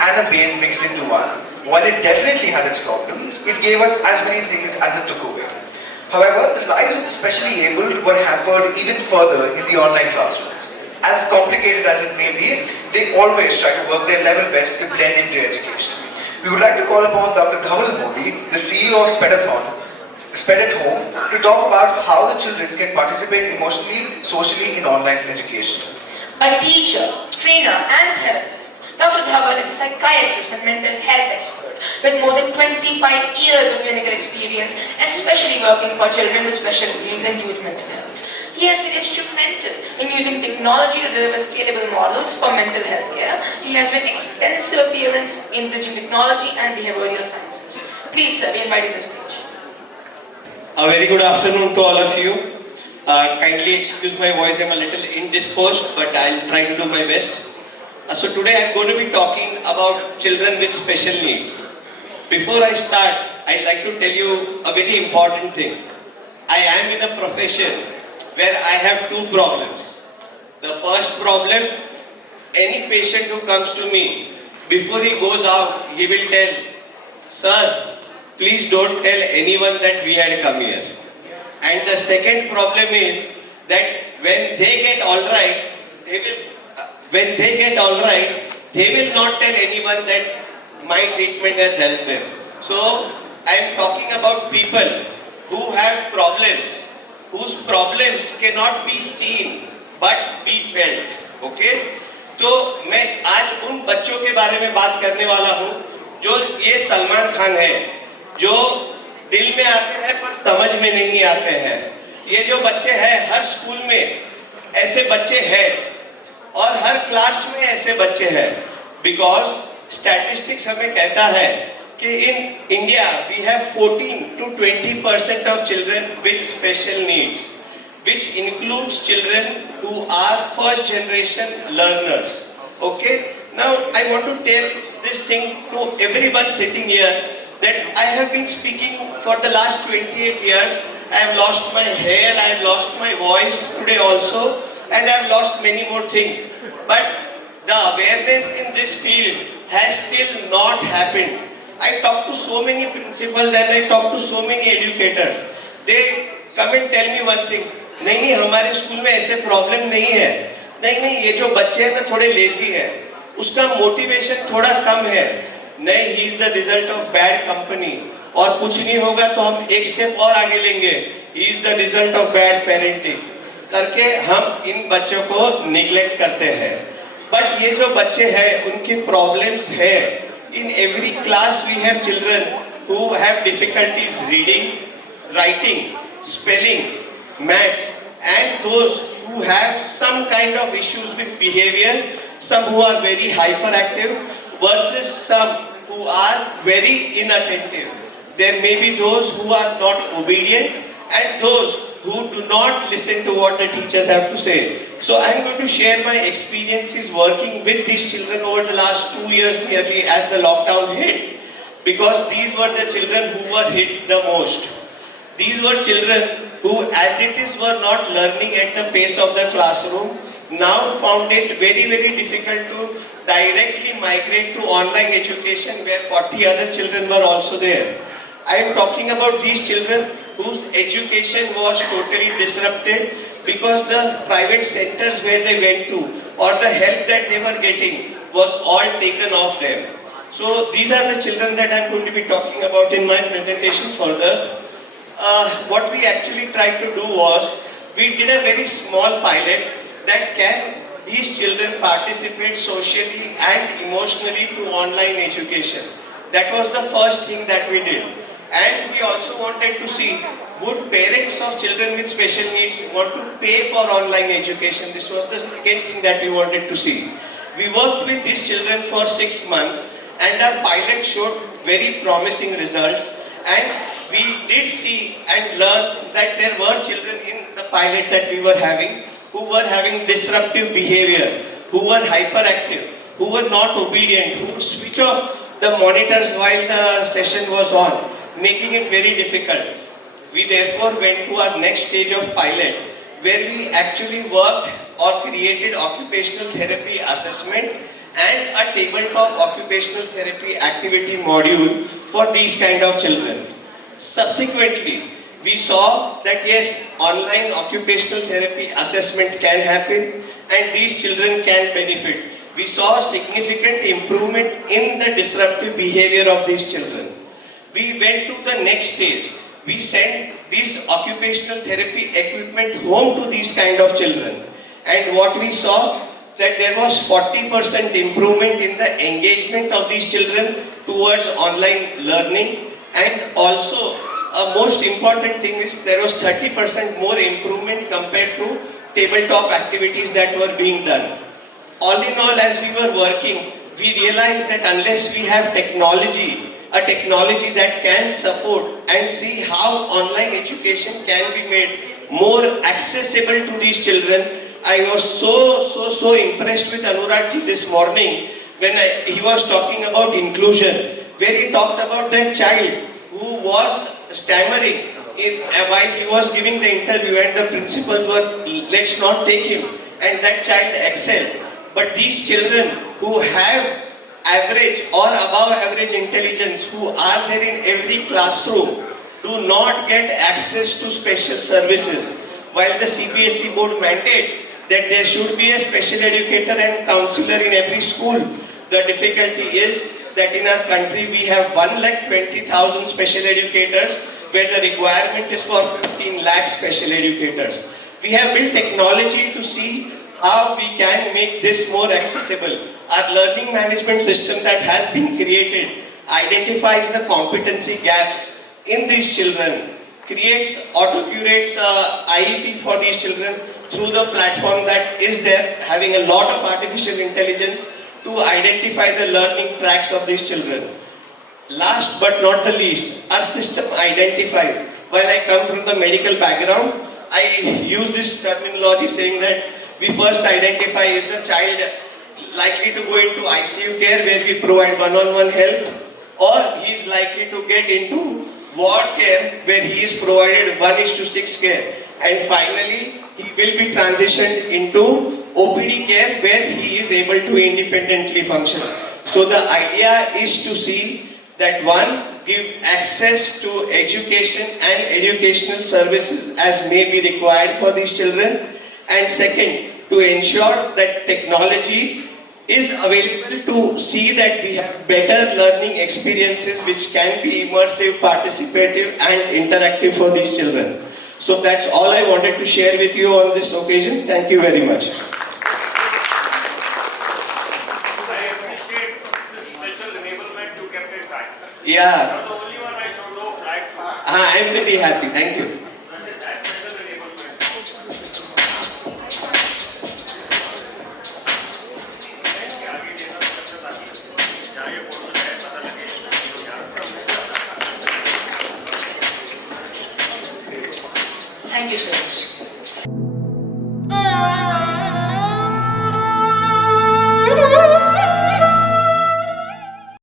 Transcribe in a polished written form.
and a pain mixed into one. While it definitely had its problems, it gave us as many things as it took away. However, the lives of the specially abled were hampered even further in the online classroom. As complicated as it may be, they always try to work their level best to blend into education. We would like to call upon Dr. Dhaval Modi, the CEO of Sped at Home, to talk about how the children can participate emotionally, socially in online education. A teacher, trainer and therapist, Dr. Dhaval is a psychiatrist and mental health expert with more than 25 years of clinical experience, especially working for children with special needs and youth mental health. He has been instrumental in using technology to deliver scalable models for mental health care. He has made extensive appearance in bridging technology and behavioral sciences. Please, sir, we invite you to the stage. A very good afternoon to all of you. Kindly excuse my voice, I'm a little indisposed, but I'll try to do my best. So today I'm going to be talking about children with special needs. Before I start, I'd like to tell you a very important thing. I am in a profession where I have two problems. The first problem, any patient who comes to me, before he goes out, he will tell, "Sir, please don't tell anyone that we had come here." And the second problem is that when they get alright, they will not tell anyone that my treatment has helped them. So I am talking about people who have problems, whose problems cannot be seen but be felt. Okay? तो मैं आज उन बच्चों के बारे में बात करने वाला हूँ जो ये सलमान खान है, जो दिल में आते हैं पर समझ में नहीं आते हैं। ये जो बच्चे हैं, हर स्कूल में ऐसे बच्चे हैं और हर क्लास में ऐसे बच्चे हैं। बिकॉज स्टैटिस्टिक्स हमें कहता है कि in India we have 14 to 20% of children with special needs, which includes children who are first generation learners. Okay? Now I want to tell this thing to everyone sitting here that I have been speaking for the last 28 years. I have lost my hair, I have lost my voice today also, and I have lost many more things. But the awareness in this field has still not happened. I talk to so many principals and I talk to so many educators. They come and tell me one thing. नहीं हमारे school में ऐसे problem नहीं है, नहीं ये जो बच्चे हैं ना थोड़े लेजी है, उसका मोटिवेशन थोड़ा कम है, नहीं he is the result of bad company, और कुछ नहीं होगा तो हम एक स्टेप और आगे लेंगे, he is the result of bad parenting करके हम इन बच्चों को निग्लेक्ट करते हैं। बट ये जो बच्चे हैं उनकी प्रॉब्लम्स है। In every class we have children who have difficulties reading, writing, spelling, maths, and those who have some kind of issues with behavior, some who are very hyperactive versus some who are very inattentive. There may be those who are not obedient and those who do not listen to what the teachers have to say. So I am going to share my experiences working with these children over the last 2 years nearly as the lockdown hit, because these were the children who were hit the most. These were children who, as it is, were not learning at the pace of the classroom, now found it very, very difficult to directly migrate to online education where 40 other children were also there. I am talking about these children whose education was totally disrupted because the private centers where they went to or the help that they were getting was all taken off them. So these are the children that I am going to be talking about in my presentation further. What we actually tried to do was, we did a very small pilot that can these children participate socially and emotionally to online education. That was the first thing that we did. And we also wanted to see, would parents of children with special needs want to pay for online education? This was the second thing that we wanted to see. We worked with these children for 6 months and our pilot showed very promising results. And we did see and learn that there were children in the pilot that we were having who were having disruptive behavior, who were hyperactive, who were not obedient, who would switch off the monitors while the session was on, making it very difficult. We therefore went to our next stage of pilot, where we actually worked or created occupational therapy assessment and a tabletop occupational therapy activity module for these kind of children. Subsequently, we saw that yes, online occupational therapy assessment can happen and these children can benefit. We saw significant improvement in the disruptive behavior of these children. We went to the next stage. We sent this occupational therapy equipment home to these kind of children. And what we saw, that there was 40% improvement in the engagement of these children towards online learning, and also a most important thing is there was 30% more improvement compared to tabletop activities that were being done. All in all, as we were working, we realized that unless we have technology, a technology that can support and see how online education can be made more accessible to these children. I was so impressed with Anurag ji this morning when he was talking about inclusion, where he talked about that child who was stammering while he was giving the interview, and the principal were, let's not take him, and that child excelled. But these children who have average or above average intelligence, who are there in every classroom, do not get access to special services. While the CBSE board mandates that there should be a special educator and counselor in every school, the difficulty is that in our country we have 1,20,000 special educators, where the requirement is for 15 lakh special educators. We have built technology to see how we can make this more accessible. Our learning management system that has been created identifies the competency gaps in these children, creates, auto-curates IEP for these children through the platform that is there, having a lot of artificial intelligence to identify the learning tracks of these children. Last but not the least, our system identifies. While I come from the medical background, I use this terminology saying that we first identify is the child likely to go into ICU care where we provide one-on-one help, or he is likely to get into ward care where he is provided 1:6 care, and finally he will be transitioned into OPD care where he is able to independently function. So the idea is to see that one, give access to education and educational services as may be required for these children, and second, to ensure that technology is available to see that we have better learning experiences which can be immersive, participative and interactive for these children. So that's all I wanted to share with you on this occasion. Thank you very much. I appreciate this special enablement you kept it back. Yeah, You're the only one I showed no flag to. I'm very happy. Thank you. That special enablement. आगे देना सबसे ताकि जहाँ ये photo है पता लगे Thank you so much.